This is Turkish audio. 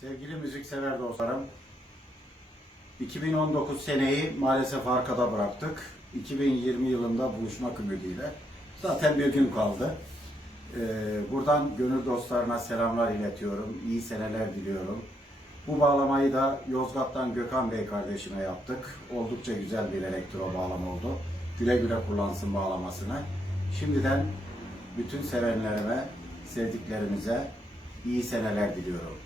Sevgili müziksever dostlarım, 2019 seneyi maalesef arkada bıraktık. 2020 yılında buluşmak ümidiyle. Zaten bir gün kaldı. Ee, buradan gönül dostlarına selamlar iletiyorum. İyi seneler diliyorum. Bu bağlamayı da Yozgat'tan Gökhan Bey kardeşime yaptık. Oldukça güzel bir elektro bağlama oldu. Güle güle kullansın bağlamasını. Şimdiden bütün sevenlerime, sevdiklerimize iyi seneler diliyorum.